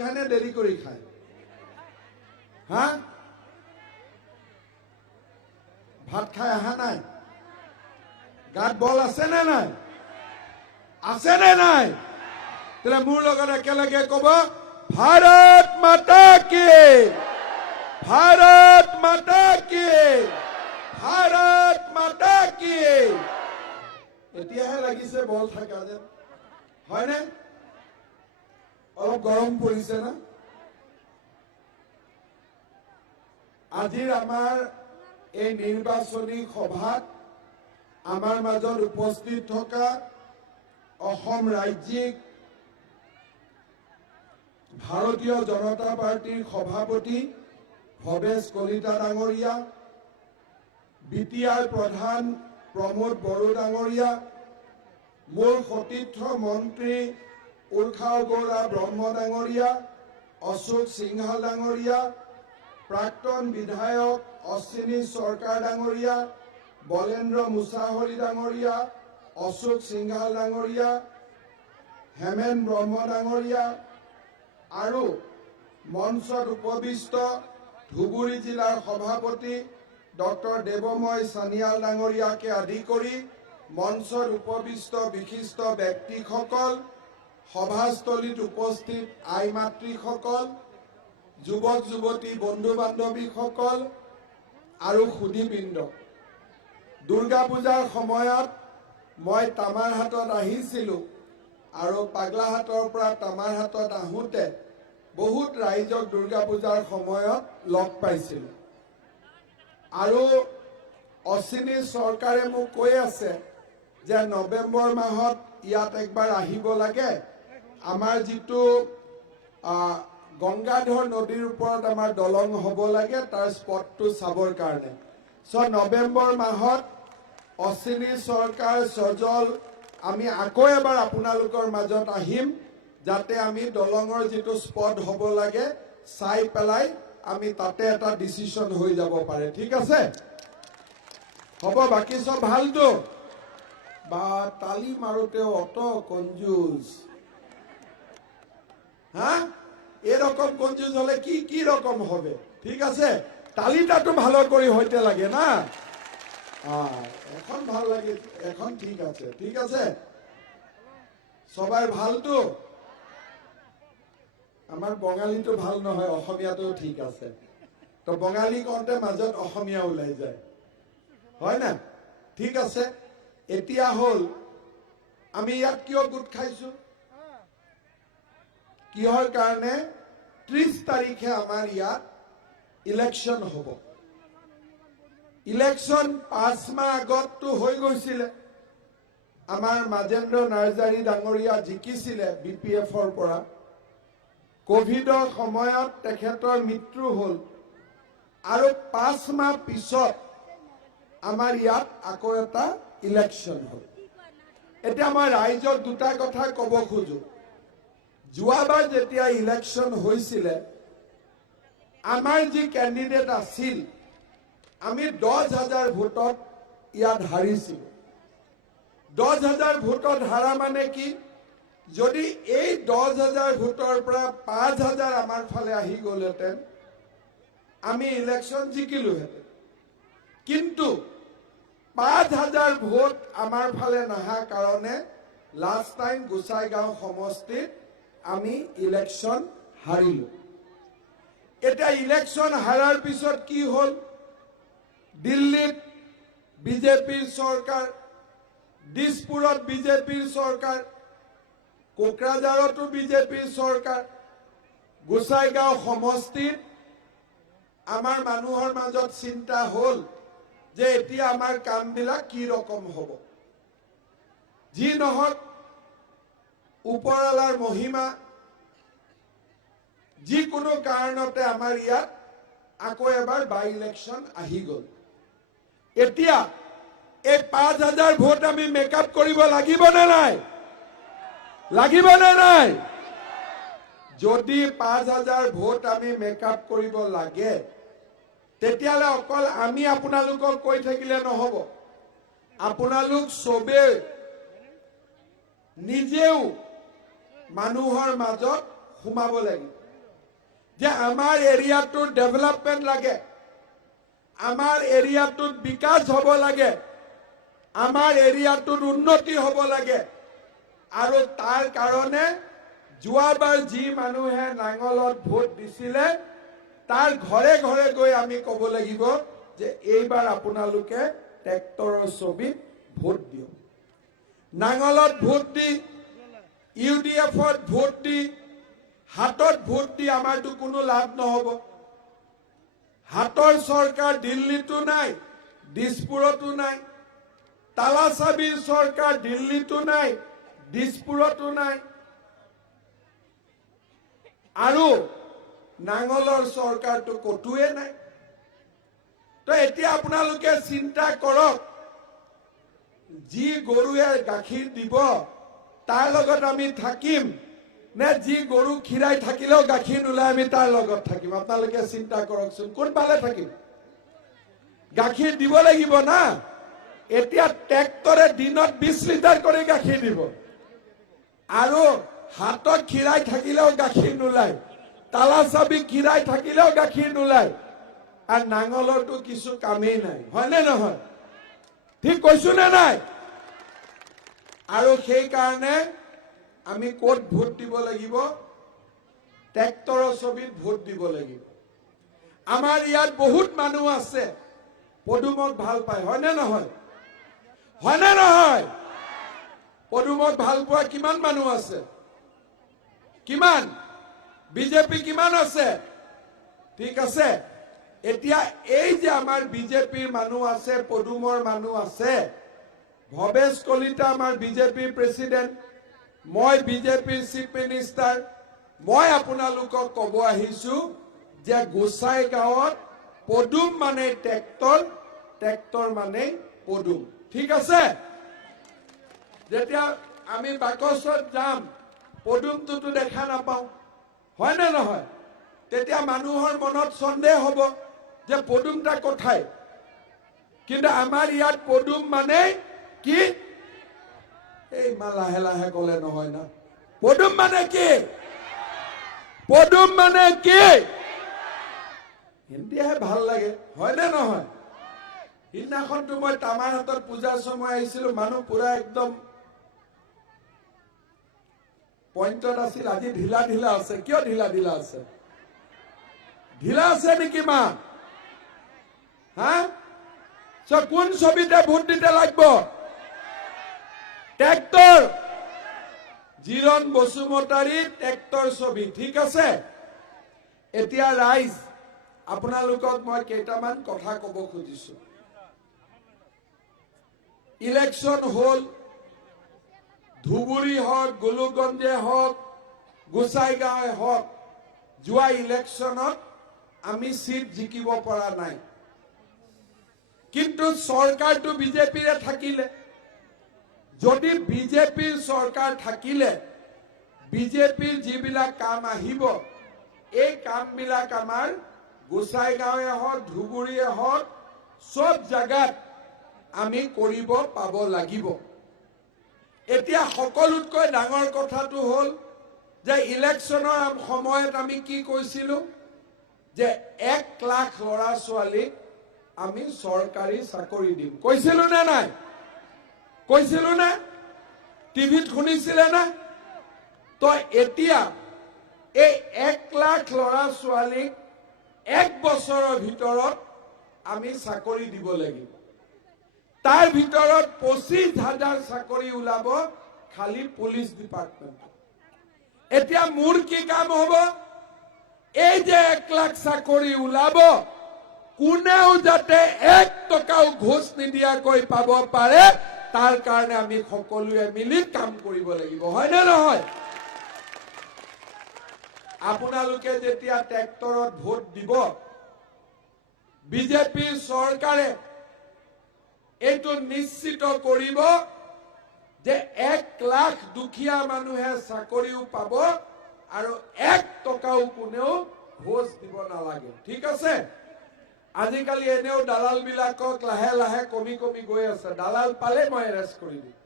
কেনে দেৰি কৰি খায় হা ভাত খাই অহা নাই গাত বল আছে নে নাই আছে নে নাই তেলে মোৰ লগত একেলগে কব ভাৰত মাতা কি ভাৰত মাতা কি ভাৰত মাতা কি এতিয়াহে লাগিছে বল থাকা যেন হয়নে অলপ গৰম পৰিছে না আজিৰ আমাৰ এই নিৰ্বাচনী সভাত আমাৰ মাজত উপস্থিত থকা অসম ৰাজ্যিক ভাৰতীয় জনতা পাৰ্টিৰ সভাপতি ভৱেশ কলিতা ডাঙৰীয়া বিটিআৰ প্ৰধান প্ৰমোদ বড়ো ডাঙৰীয়া মোৰ সতীৰ্থ মন্ত্ৰী উৰ্খাও গৌৰা ব্ৰহ্ম ডাঙৰীয়া অশোক সিংহাল ডাঙৰীয়া প্ৰাক্তন বিধায়ক অশ্বিনী সৰকাৰ ডাঙৰীয়া বলেন্দ্ৰ মুছাহৰি ডাঙৰীয়া অশোক সিংহাল ডাঙৰীয়া হেমেন ব্ৰহ্ম ডাঙৰীয়া আৰু মঞ্চত উপবিষ্ট ধুবুৰী জিলাৰ সভাপতি ডক্টৰ দেৱময় সানিয়াল ডাঙৰীয়াকে আদি কৰি মঞ্চত উপবিষ্ট বিশিষ্ট ব্যক্তিসকল সভাস্থলীত উপস্থিত আই মাতৃসকল যুৱক যুৱতী বন্ধু বান্ধৱীসকল আৰু সুধীবৃন্দ দুৰ্গা পূজাৰ সময়ত মই তামাৰহাটত আহিছিলোঁ আৰু পাগলাহাটৰ পৰা তামাৰহাটত আহোঁতে বহুত ৰাইজক দুৰ্গা পূজাৰ সময়ত লগ পাইছিলোঁ আৰু অশ্বিনী চৰকাৰে মোক কৈ আছে যে নৱেম্বৰ মাহত ইয়াত একবাৰ আহিব লাগে আমাৰ যিটো গংগাধৰ নদীৰ ওপৰত আমাৰ দলং হ'ব লাগে তাৰ স্পটটো চাবৰ কাৰণে নৱেম্বৰ মাহত অশ্বিনী চৰকাৰ সজল আমি আকৌ এবাৰ আপোনালোকৰ মাজত আহিম যাতে আমি দলঙৰ যিটো স্পট হ'ব লাগে চাই পেলাই আমি তাতে এটা ডিসিশন হৈ যাব পাৰে ঠিক আছে হ'ব বাকি সব ভালতো বা তালি মাৰোতে অত কনজুস হ্যাঁ এরকম কনজুস হলে কি কি রকম হবে ঠিক আছে তালিটাটো ভালো করে হইতে লাগে না এখন ভাল লাগে এখন ঠিক আছে সবাই ভালতো আমার বঙালীটো ভাল নহয় অসমীয়াটো ঠিক আছে তো বঙালী কওঁতে মাজত অসমীয়া ওলাই যায় হয় না ঠিক আছে এতিয়া হল আমি ইয়াত কিয় গোট খাইছো কিহৰ কাৰণে 30 তাৰিখে আমাৰ ইয়াত ইলেকশন হ'ব ইলেকশন 5 মাহ আগতটো হৈ গৈছিল আমাৰ মাজেন্দ্ৰ নাৰ্জাৰী ডাঙৰীয়া জিকিছিলে বিপিএফৰ পৰা কোভিডৰ সময়ত তেখেতৰ মৃত্যু হ'ল আৰু 5 মাহ পিছত আমাৰ ইয়াত আকৌ এটা ইলেকশন হ'ল এটা মই ৰাইজৰ দুটা কথা ক'ব খোজো যোৱাবাৰ যেতিয়া ইলেকশন হৈছিল আমাৰ যি ক্যান্ডিডেট আছিল আমি 10,000 ভোটত ইয়াত হাৰিছিল 10,000 ভোটত হাৰা মানে কি যদি এই 10,000 ভোটৰ পৰা 5,000 আমাৰ ফালে আহি গ'লহেঁতেন আমি ইলেকশন জিকিলোহেঁতেন কিন্তু 5,000 ভোট আমাৰ ফালে নহা কাৰণে লাষ্ট টাইম গোসাইগাঁও সমষ্টিত আমি ইলেকশন হাৰিলো এটা ইলেকশন হাৰাৰ পিছত কি হ'ল দিল্লীত বিজেপিৰ সৰকাৰ দিসপুৰত বিজেপিৰ সৰকাৰ কোকৰাঝাৰতো বিজেপিৰ সৰকাৰ গোসাইগাঁও সমষ্টিত আমাৰ মানুহৰ মাজত চিন্তা হ'ল যে এতিয়া আমাৰ কামবিলাক কি ৰকম হ'ব যি নহক উপৰালাৰ মহিমা যিকোনো কাৰণতে আমাৰ ইয়াত আকৌ এবাৰ বাই ইলেকশন আহি গ'ল এতিয়া এই 5,000 ভোট আমি মেকআপ কৰিব লাগিব নে নাই যদি 5,000 ভোট আমি মেকআপ কৰিব লাগে তেতিয়ালে অকল আমি আপোনালোকক কৈ থাকিলে নহব আপোনালোক সবে নিজেও মানুহৰ মাজত সোমাব লাগিব যে আমাৰ এৰিয়াটোৰ ডেভেলপমেণ্ট লাগে, আমাৰ এৰিয়াটোত বিকাশ হ'ব লাগে, আমাৰ এৰিয়াটোত উন্নতি হ'ব লাগে। আৰু তাৰ কাৰণে যোৱাবাৰ যি মানুহে নাঙলত ভোট দিছিলে তাৰ ঘৰে ঘৰে গৈ আমি ক'ব লাগিব যে এইবাৰ আপোনালোকে ট্ৰেক্টৰৰ ছবিত ভোট দিয়ক। নাঙলত ভোট দি, ইউডিএফত ভোট দি, হাতত ভোট দি আমাৰতো কোনো লাভ নহ'ব। হাতৰ চৰকাৰ দিল্লীতো নাই, দিছপুৰতো নাই, তালাচাবিৰ চৰকাৰ দিল্লীতো নাই, দিছপুৰতো নাই, আৰু নাঙলৰ চৰকাৰটো কতোৱে নাই। তো এতিয়া আপোনালোকে চিন্তা কৰক, যি গৰুৱে গাখীৰ দিব তাৰ লগত আমি থাকিম নে যি গৰু খীৰাই থাকিলেও গাখীৰ নোলাই আমি তাৰ লগত থাকিম? আপোনালোকে চিন্তা কৰকচোন, কোনফালে থাকিম? গাখীৰ দিব লাগিব না। এতিয়া ট্ৰেক্টৰে দিনত 20 লিটাৰ কৰি গাখীৰ দিব, আৰু হাতত খীৰাই থাকিলেও গাখীৰ নোলায়, তালাচাবি খীৰাই থাকিলেও গাখীৰ নোলায়, আৰু নাঙলৰটো কিছু কামেই নাই, হয়নে নহয়? ঠিক কৈছো নে নাই? আৰু সেইকাৰণে আমি ক'ত ভোট দিব লাগিব? ট্ৰেক্টৰৰ ছবিত ভোট দিব লাগিব। আমাৰ ইয়াত বহুত মানুহ আছে পদুমক ভাল পায়, হয়নে নহয়? হয়নে নহয়? পদুমক ভাল পোৱা কিমান মানুহ আছে? কিমান? বিজেপি কিমান আছে? ঠিক আছে, এতিয়া এই যে আমাৰ বিজেপিৰ মানুহ আছে, পদুমৰ মানুহ আছে, ভৱেশ কলিতা আমাৰ বিজেপিৰ প্ৰেচিডেণ্ট, মই বিজেপিৰ চিফ মিনিষ্টাৰ, মই আপোনালোকক ক'ব আহিছো যে গোসাইগাঁৱত পদুম মানে ট্ৰেক্টৰ, ট্ৰেক্টৰ মানে পদুম। ঠিক আছে? যেতিয়া আমি বাকচত যাম পদুমটোতো দেখা নাপাওঁ, হয় নে নহয়? তেতিয়া মানুহৰ মনত সন্দেহ হ'ব যে পদুমটা কোথায়। কিন্তু আমাৰ ইয়াত পদুম মানে কি? এই ইমান লাহে লাহে ক'লে নহয় না। পদুম মানে কি? পদুম মানে কি? হিন্দীহে ভাল লাগে, হয়নে নহয়? সিদিনাখনতো মই তামাৰ হাতত পূজাৰ সময় আহিছিলো, মানুহ পুৰা একদম পইণ্টত আছিল। আজি ঢিলা ঢিলা আছে। কিয় ঢিলা ঢিলা আছে? ঢিলা আছে নেকি মা? হা? কোন ছবিতে ভোট দিতে লাগব? ট্ৰেক্টৰ। জিৰণ বসুমতাৰী ট্ৰেক্টৰ ছবি। ঠিক আছে? এতিয়া ৰাইজ, আপোনালোকক মই কেইটামান কথা ক'ব খুজিছো। ইলেকশ্যন হ'ল, ধুবুৰী হওক, গোলুগঞ্জে হওক, গোসাইগাঁৱে হওক, যোৱা ইলেকশ্যনত আমি সিট জিকিব পৰা নাই। কিন্তু চৰকাৰটো বিজেপিৰে থাকিলে। যদি বিজেপিৰ চৰকাৰ থাকিলে বিজেপিৰ যিবিলাক কাম আহিব, এই কামবিলাক আমাৰ গোসাইগাঁৱে হওক, ধুবুৰীয়ে হওক, সব জায়গাত আমি কৰিব পাব লাগিব। এতিয়া সকলোতকৈ ডাঙৰ কথাটো হ'ল যে ইলেকশ্যনৰ সময়ত আমি কি কৈছিলো যে 1 লাখ ল'ৰা ছোৱালীক আমি চৰকাৰী চাকৰি দিম। কৈছিলো নে নাই? কৈছিলো নে? টিভিত শুনিছিলে না? তো এতিয়া এই 1 লাখ ল'ৰা ছোৱালীক 1 বছৰৰ ভিতৰত আমি চাকৰি দিব লাগিব। তাৰ ভিতৰত 25,000 চাকৰি ওলাব খালি পুলিচ ডিপাৰ্টমেণ্ট। এতিয়া মোৰ কি কাম হ'ব? এই যে 1 লাখ চাকৰি ওলাব, কোনেও যাতে 1 টকাও ঘোষ নিদিয়াকৈ পাব পাৰে, তাৰ কাৰণে আমি সকলোৱে মিলি কাম কৰিব লাগিব, হয়নে নহয়? আপোনালোকে যেতিয়া ট্ৰেক্টৰত ভোট দিব, বিজেপিৰ চৰকাৰে এইটো নিশ্চিত কৰিব যে 1 লাখ দুখীয়া মানুহে চাকৰিও পাব আৰু 1 টকাও কোনেও ঘোষ দিব নালাগে। ঠিক আছে? আজিকালি এনেও দালাল বিলাকক লাহে লাহে কমি কমি গৈ আছে। দালাল পালে মই এৰেষ্ট কৰি দিম।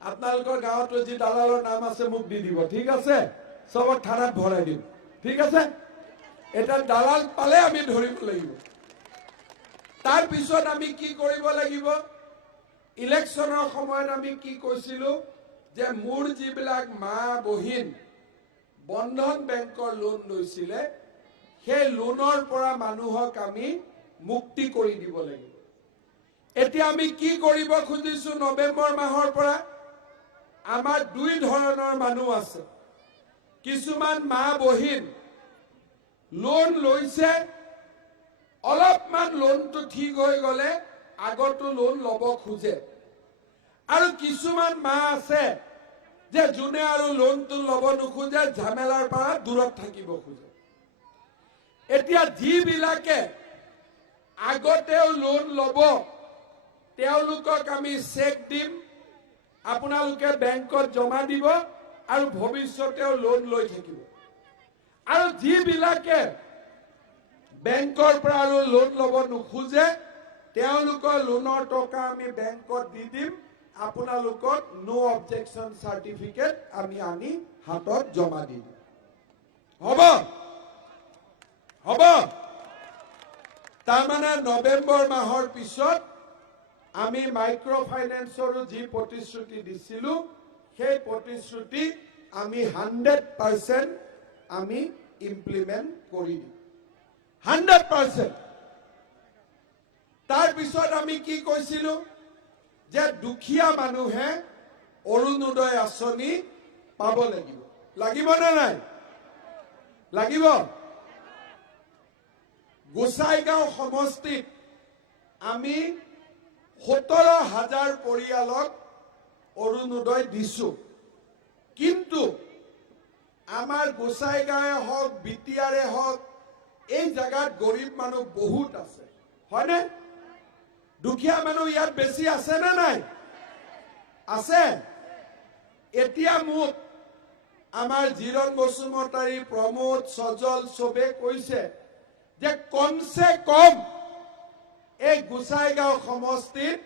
আপোনালোকৰ গাঁৱতো যি দালালৰ নাম আছে মোক দি দিব। ঠিক আছে? সবক থানাত ভৰাই দিম। ঠিক আছে? এটা দালাল পালে আমি ধৰিব লাগিব তাৰ পিছত আমি কি কৰিব লাগিব ইলেকশ্যনৰ সময়ত আমি কি কৈছিলো যে মোৰ যিবিলাক মা বহিন বন্ধন বেংকৰ লোন লৈছিলে সেই লোনৰ পৰা মানুহক আমি মুক্তি কৰি দিব লাগিব এতিয়া আমি কি কৰিব খুজিছো নৱেম্বৰ মাহৰ পৰা আমাৰ দুই ধৰণৰ মানুহ আছে কিছুমান মা বহিন লোন লৈছে অলপমান লোনটো ঠিক হৈ গলে আগতো লোন লব খোজে আৰু কিছুমান মা আছে যে জুনে আৰু লোনটো লব নোখোজে ঝামেলাৰ পৰা দূৰত থাকিব খোজে এতিয়া যিবিলাকে আগতেও লোন লব তেওঁলোকক আমি চেক দিম আপোনালোকে বেংকত জমা দিব আৰু ভৱিষ্যতেও লোন লৈ থাকিব আৰু যিবিলাকে বেংকৰ পৰা আৰু লোন লব নোখোজে তেওঁলোকৰ লোনৰ টকা আমি বেংকত দি দিম আপোনালোকক নো অবজেকশন সাৰ্টিফিকেট আমি আনি হাতত জমা দিম হ'ব হ'ব তাৰমানে নৱেম্বৰ মাহৰ পিছত আমি মাইক্ৰ ফাইনেন্সৰো যি প্ৰতিশ্ৰুতি দিছিলো সেই প্ৰতিশ্ৰুতি আমি 100% আমি ইমপ্লিমেন্ট কৰি দিম 100% তাৰ পিছত আমি কি কৈছিলো যে দুখীয়া মানুহে অৰুণোদয় আঁচনি পাব লাগিব লাগিব না নাই লাগিব গোসাইগাঁও সমষ্টিত আমি 17,000 পৰিয়ালক অৰুণোদয় দিছো কিন্তু আমাৰ গোসাইগাঁৱে হওক বিটিয়াৰে হওক এই জায়গাত গৰীব মানুহ বহুত আছে হয়নে দুখীয়া মানুহ ইয়াত বেছি আছে না নাই আছে এতিয়া মোক আমাৰ জিৰণ বসুমতাৰী প্ৰমোদ সজল সবে কৈছে যে কমসে কম এই গোসাইগাঁও সমষ্টিত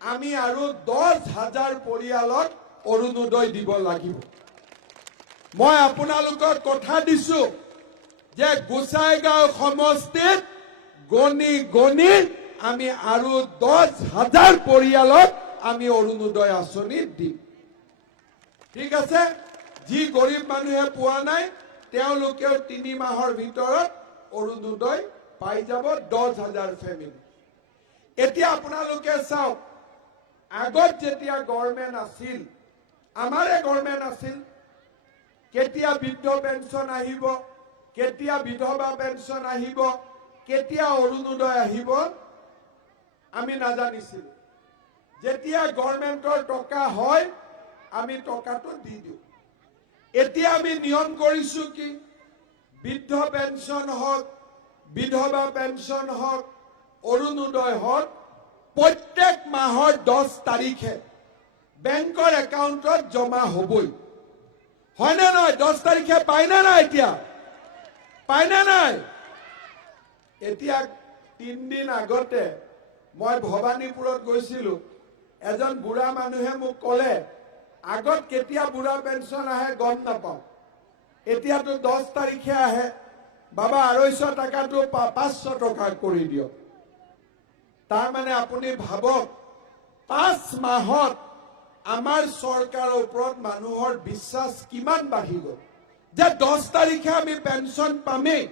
আমি আৰু 10,000 পৰিয়ালক অৰুণোদয় দিব লাগিব মই আপোনালোকক কথা দিছো যে গোসাইগাঁও সমষ্টিত গণি গণি আমি আৰু 10,000 পৰিয়ালক আমি অৰুণোদয় আঁচনি দিম ঠিক আছে যি গৰীব মানুহে পোৱা নাই তেওঁলোকেও 3 মাহৰ ভিতৰত অৰুণোদয় পাই যাব 10,000 ফ্যামিলি এতিয়া আপোনালোকে চাওক আগত যেতিয়া গভৰ্ণমেন্ট আছিল আমাৰে গভৰ্ণমেন্ট আছিল কেতিয়া বৃদ্ধ পেঞ্চন আহিব কেতিয়া বিধৱা পেঞ্চন আহিব কেতিয়া অৰুণোদয় আহিব আমি নাজানিছিলো যেতিয়া গভৰ্ণমেন্টৰ টকা হয় আমি টকাটো দি দিও এতিয়া আমি নিয়ম কৰিছো কি বৃদ্ধ পেঞ্চন হওক বিধৱা পেঞ্চন হওক অৰুণোদয় হওক প্ৰত্যেক মাহৰ 10 তাৰিখে বেংকৰ একাউণ্টত জমা হ'বই হয় না নহয় 10 তাৰিখে পায় না নাই এতিয়া পায় না নাই এতিয়া 3 দিন আগতে মই ভবানীপুৰত গৈছিলো এজন বুঢ়া মানুহে মোক ক'লে আগত কেতিয়া বুঢ়া পেঞ্চন আহে গম নাপাও এতিয়াতো 10 তাৰিখে আহে বাবা 250 টাকাটো 500 টকা কৰি দিও তাৰ মানে আপুনি ভাবক 5 মাহত আমাৰ চৰকাৰৰ ওপৰত মানুহৰ বিশ্বাস কিমান বাঢ়ি গল যে 10 তাৰিখে আমি পেঞ্চন পামেই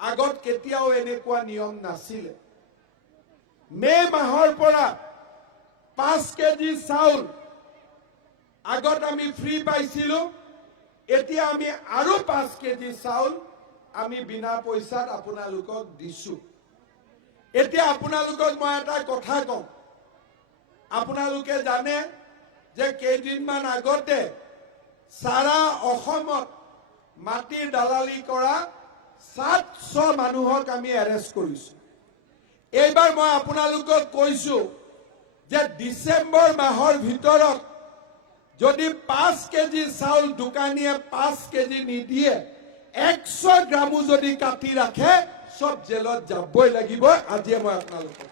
আগত কেতিয়াও এনেকুৱা নিয়ম নাছিলে মে মাহৰ পৰা 5 কেজি চাউল আগত আমি ফ্ৰী পাইছিলো এতিয়া আমি আৰু 5 কেজি চাউল আমি বিনা পইচাত আপোনালোকক দিছো এতিয়া আপোনালোকক মই এটা কথা কম আপোনালোকে জানে যে কেইদিনমান আগতে সারা অসমত মাটিৰ দালালি কৰা 700 মানুহক আমি এৰেষ্ট কৰিছো এইবাৰ মই আপোনালোকক কৈছো যে ডিসেম্বৰ মাহৰ ভিতৰত যদি 5 কেজি চাউল দোকানীয়ে 5 কেজি নিদিয়ে 100 গ্ৰামো যদি কাটি ৰাখে সব জেলত যাবই লাগিব আজি মই আপোনালোকক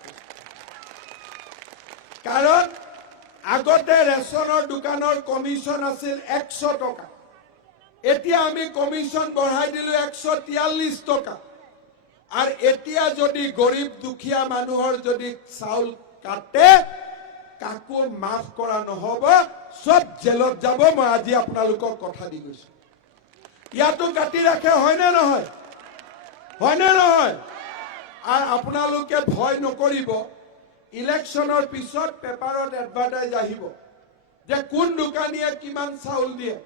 কাৰণ আগতে ৰেশনৰ দোকানৰ কমিশন আছিল 100 টকা এতিয়া আমি কমিশন বঢ়াই দিলো 143 টকা আর এতিয়া যদি গরিব দুখিয়া মানুহৰ যদি চাউল কাটে কাকো মাফ কৰা নহব সব জেলত যাব মই আজি আপোনালোকক কথা দি গৈছো ইয়াতো কাটি ৰাখে হয়নে নহয় আৰ আপোনালোকে ভয় নকৰিব ইলেকশনৰ পিছত পেপাৰত এডভাৰটাইজ আহিব যে কোন দোকানীয়ে কিমান চাউল দিয়ে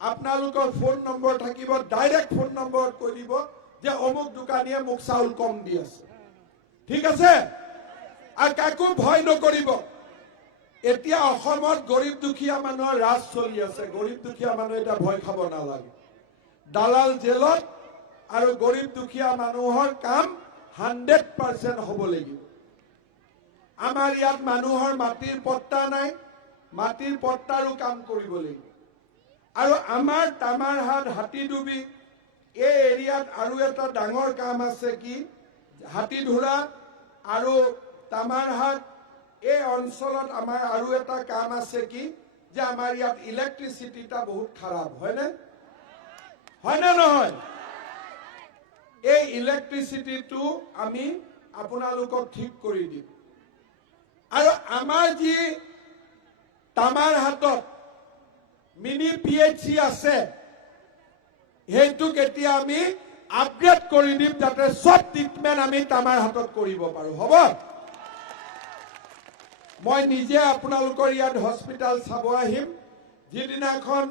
আপোনালোকৰ ফোন নম্বৰ থাকিব ডাইৰেক্ট ফোন নম্বৰত কৈ দিব যে অমুক দোকানীয়ে মোক চাউল কম দি আছে ঠিক আছে আৰু কাকো ভয় নকৰিব এতিয়া অসমত গৰীব দুখীয়া মানুহৰ ৰাজ চলি আছে গৰীব দুখীয়া মানুহ এটা ভয় খাব নালাগে দালাল জেলত আৰু গৰীব দুখীয়া মানুহৰ কাম 100% হ'ব লাগিব আমাৰ ইয়াত মানুহৰ মাটিৰ পট্টা নাই মাটিৰ পট্টাৰো কাম কৰিব লাগিব আৰু আমাৰ তামাৰহাট হাতীডুবি এই এৰিয়াত আৰু এটা ডাঙৰ কাম আছে কি হাতীধুৰা আৰু তামাৰহাট এই অঞ্চলত আমাৰ আৰু এটা কাম আছে কি যে আমাৰ ইয়াত ইলেক্ট্ৰিচিটিটা বহুত খাৰাপ হয়নে নহয় এই ইলেক্ট্ৰিচিটিটো আমি আপোনালোকক ঠিক কৰি দিম আৰু আমাৰ যি তামাৰহাটত মিনি পিএইচসি আছে হেতুক এতিয়া আমি আপগ্ৰেড কৰি দিম যাতে সব ট্ৰিটমেন্ট আমি তামাৰহাটত কৰিব পাৰো হ'ব মই নিজে আপোনালোকৰ ইয়াত হস্পিটাল চাব আহিম যিদিনাখন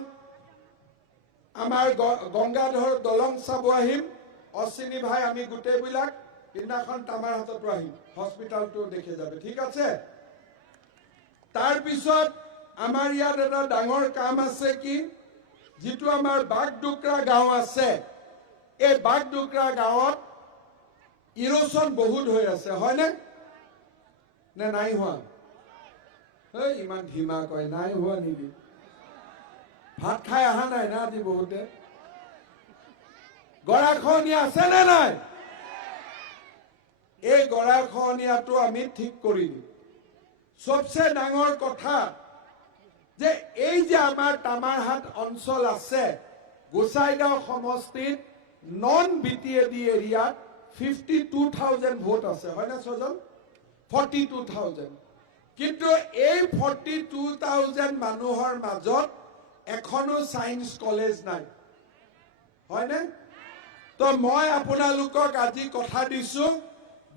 আমাৰ গংগাধৰ দলং চাব আহিম অশ্বিনী ভাই আমি গোটেইবিলাক দিনাখন তামাৰহাটত আহিম হস্পিটালটো দেখি যাবে ঠিক আছে তাৰ পিছত আমাৰ ইয়াত এটা ডাঙৰ কাম আছে কি যেটো আমাৰ বাগডুকৰা গাঁও আছে এই বাগডুকৰা গাঁৱত ইৰোশন বহুত হৈ আছে হয়নে নে নাই হোৱা এই ইমান ধিমা কয় নাই হোৱা নেকি ভাত খাই আহা নাই না আজি বহুতে গৰাখনীয়া আছে নে নাই এই গৰাখনীয়াটো আমি ঠিক কৰি দিম সবচে ডাঙৰ কথা যে এই যে আমাৰ তামাৰহাট অঞ্চল আছে গোসাইগাঁও সমষ্টিত নন বিটিএডি এৰিয়াত 52,000 ভোট আছে হয়নে সজন 42,000 কিন্তু এই 42,000 মানুহৰ মাজত এখনো সায়েন্স কলেজ নাই হয়নে তো মই আপোনালোকক আজি কথা দিছো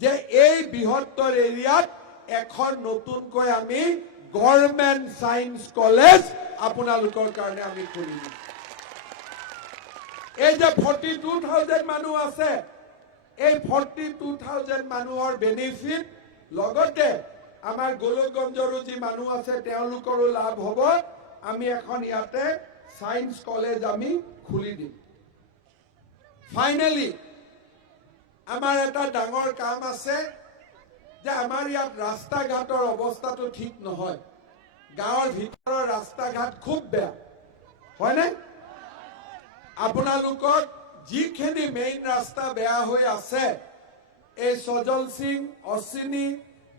যে এই বৃহত্তৰ এৰিয়াত এখন নতুনকৈ আমি গভৰ্নমেন্ট সায়েন্স কলেজ আপোনালোকৰ কাৰণে আমি খুলিম এই যে 42,000 মানুহ আছে এই 42,000 মানুহৰ বেনিফিট লগতে আমাৰ গোলকগঞ্জৰো যি মানুহ আছে তেওঁলোকৰো লাভ হ'ব আমি এখন ইয়াতে সায়েন্স কলেজ আমি খুলি দিম ফাইনালি আমাৰ এটা ডাঙৰ কাম আছে যে আমাৰ ইয়াত ৰাস্তা ঘাটৰ অৱস্থাটো ঠিক নহয় গাঁৱৰ ভিতৰৰ ৰাস্তা ঘাট খুব বেয়া হয়নে আপোনালোকৰ যিখিনি মেইন ৰাস্তা বেয়া হৈ আছে এই সজল সিং অশ্বিনী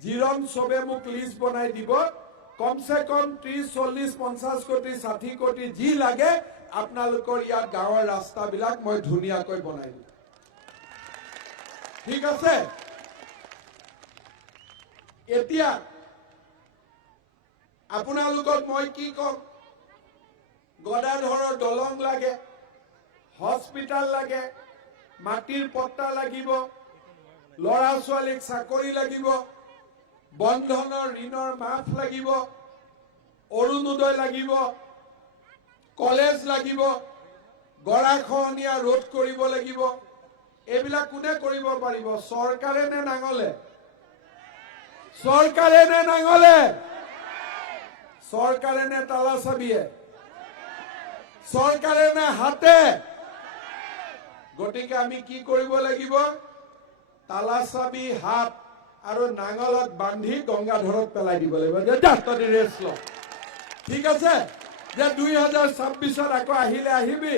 জিৰণ সবে মোক লিষ্ট বনাই দিব কমসে কম 30 40 50 কোটি 60 কোটি যি লাগে আপোনালোকৰ ইয়াত গাঁৱৰ ৰাস্তাবিলাক মই ধুনীয়াকৈ বনাই দিম ঠিক আছে এতিয়া আপোনালোকক মই কি কম গদাধৰৰ দলং লাগে হস্পিটাল লাগে মাটিৰ পট্টা লাগিব লৰা ছোৱালীক চাকৰি লাগিব বন্ধনৰ ঋণৰ মাফ লাগিব অৰুণোদয় লাগিব কলেজ লাগিব গৰাখনীয়া ৰোধ কৰিব লাগিব এইবিলাক কোনে কৰিব পাৰিব চৰকাৰে নে নাঙলে চৰকাৰে নে তালা চাবিয়ে চৰকাৰে নে হাতে গতিকে আমি কি কৰিব লাগিব তালা চাবি হাত আৰু নাঙলত বান্ধি গংগাধৰত পেলাই দিব লাগিব যে তহঁতি ৰেষ্ট ল ঠিক আছে যে 2026ত আকৌ আহিলে আহিবি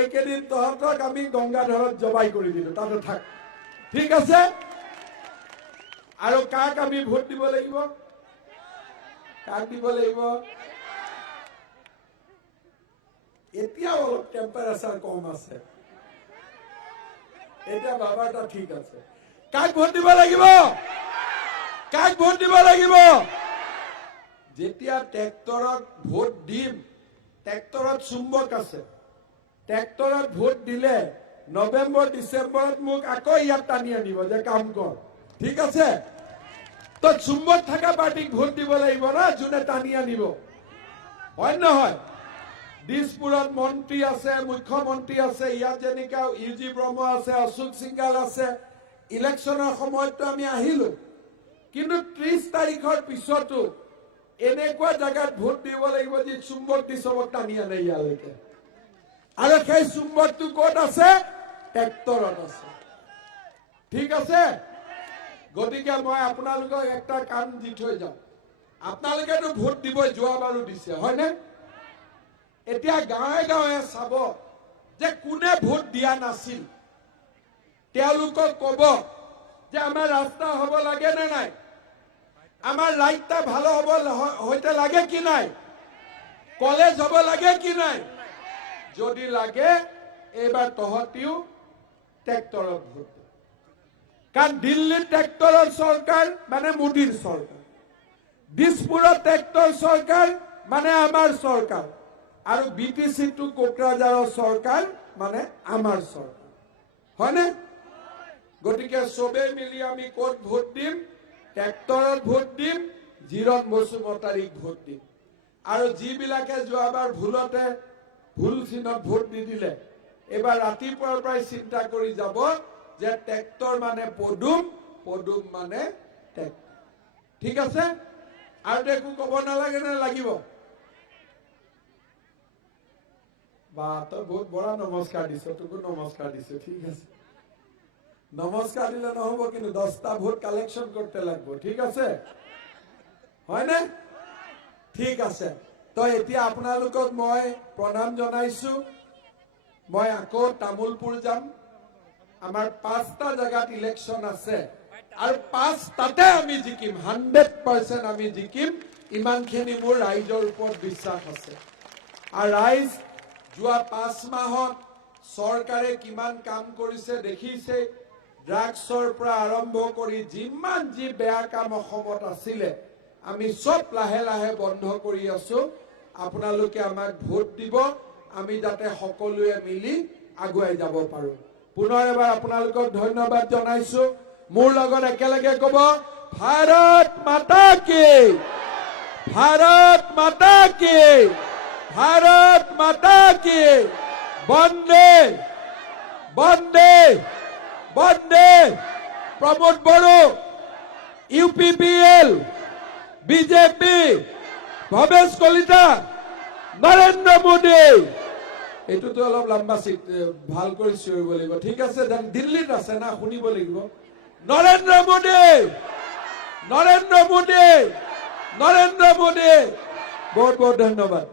এইকেইদিন তহঁতক আমি গংগাধৰত জবাই কৰি দিলো তাতে থাক ঠিক আছে আৰু কাক আমি ভোট দিব লাগিব কাক দিব লাগিব এতিয়া অলপ টেম্পারেচার কম আছে, এতিয়া বাবাটা ঠিক আছে। কাক ভোট দিব লাগিব? কাক ভোট দিব লাগিব? যেতিয়া ট্ৰেক্টৰত ভোট দিম, ট্ৰেক্টৰত চুম্বক আছে, ট্ৰেক্টৰত ভোট দিলে নৱেম্বৰ ডিচেম্বৰত মোক আকৌ ইয়াত টানি আনিব যে কাম কৰ, ঠিক আছে? তো চুম্বক থকা পাৰ্টিক ভোট দিব লাগিব না, যোনে টানি আনিব, হয় নহয়? দিছপুৰত মন্ত্ৰী আছে, মুখ্যমন্ত্ৰী আছে, ইয়াত যেনেকা ইউজি ব্ৰহ্ম আছে, অশোক সিংগাল আছে। ইলেকশ্যনৰ সময়তো আমি আহিলো, কিন্তু 30 তাৰিখৰ পিছতো এনেকুৱা জায়গাত ভোট দিব লাগিব যে চুম্বক দি চবক টানি আনে ইয়ালৈকে। আৰু সেই চুম্বকটো ক'ত আছে? ট্ৰেক্টৰত আছে, ঠিক আছে? গতিকে মই আপোনালোকক একটা কাম দি থৈ যাওঁ, আপোনালোকেতো ভোট দিব যোৱাবাৰো দিছে, হয়নে? এতিয়া গাঁৱে গাঁৱে চাব যে কোনে ভোট দিয়া নাছিল, তেওঁলোকক কব যে আমাৰ ৰাস্তা হ'ব লাগে নে নাই, আমাৰ লাইটটা ভালো হ'ব হইতে লাগে কি নাই, কলেজ হ'ব লাগে কি নাই। যদি লাগে এবাৰ তহতিও ট্ৰেক্টৰত ভোট, কাৰণ দিল্লীৰ ট্ৰেক্টৰৰ চৰকাৰ মানে মোদীৰ চৰকাৰ, দিছপুৰৰ ট্ৰেক্টৰ চৰকাৰ মানে আমাৰ চৰকাৰ, আৰু BTC টু কোকৰাঝাৰৰ চৰকাৰ মানে আমাৰ চৰকাৰ, হয়নে? গতিকে সবে মিলি আমি ক'ত ভোট দিম? ট্ৰেক্টৰত ভোট দিম, জিৰণ বসুমতাৰীক ভোট দিম। আৰু যিবিলাকে যোৱাবাৰ ভুলতে ভুল চিহ্নত ভোট নিদিলে, এবাৰ ৰাতিপুৱাৰ পৰাই চিন্তা কৰি যাব যে ট্ৰেক্টৰ মানে পদুম, পদুম মানে ট্ৰেক্টৰ, ঠিক আছে? আৰু একো ক'ব নালাগে নে লাগিব? বা তই বহুত বড় নমস্কাৰ দিছ, তোকো নমস্কাৰ দিছো, ঠিক আছে? নমস্কাৰ দিলে নহব, কিন্তু 10টা ভোট কালেকশন করতে লাগবে, ঠিক আছে? হয়নে? ঠিক আছে। তো এতিয়া আপোনালোকক মই প্ৰণাম জনাইছো। মই আকৌ তামুলপুৰ যাম, আমাৰ 5টা জায়গাত ইলেকশন আছে, আৰু 5টাতে আমি জিকিম, 100% আমি জিকিম, ইমানখিনি মোৰ ৰাইজৰ ওপৰত বিশ্বাস আছে। আৰু ৰাইজ যোৱা 5 মাহত চৰকাৰে কিমান কাম কৰিছে দেখিছে। ড্ৰাগছৰ পৰা আৰম্ভ কৰি যিমান যি বেয়া কাম অসমত আছিলে, আমি সব লাহে লাহে বন্ধ কৰি আছো। আপোনালোকে আমাক ভোট দিব, আমি যাতে সকলোৱে মিলি আগুৱাই যাব পাৰো। পুনৰ এবাৰ আপোনালোকক ধন্যবাদ জনাইছো। মোৰ লগত একেলগে কব, ভাৰত মাতা কি, ভাৰত মাতা কি, ভাৰত মাতা কি, বন্দে বন্দে বন্দে। Pramod Bodo, UPPL, BJP, Bhabesh Kalita, Narendra Modi. এইটোতো অলপ লম্বা চিট, ভাল কৰি চিঞৰিব লাগিব, ঠিক আছে? দিল্লীত আছে না, শুনিব লাগিব। নৰেন্দ্ৰ মোদী, নৰেন্দ্ৰ মোদী, নৰেন্দ্ৰ মোদী। বহুত বহুত ধন্যবাদ।